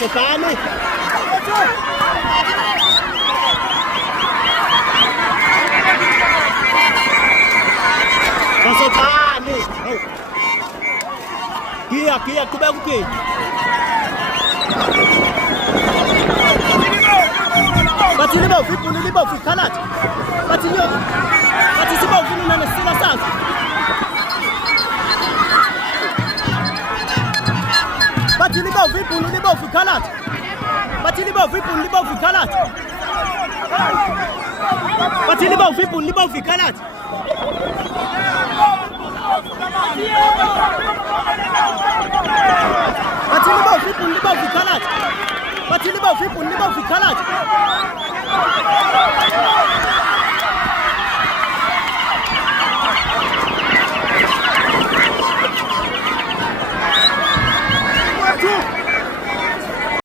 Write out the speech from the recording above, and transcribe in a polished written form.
Pasokani. Pasokani. Kia, kubaya kuki. Batiliba vipu niliba fikalat. Batinyo. Batisiba vinu na sila sasa. Batiliba vipu niliba fikalat. Batiliba vipu niliba fikalat. Batiliba vipu niliba fikalat. Batiliba vipu niliba fikalat. Batiliba vipu niliba fikalat.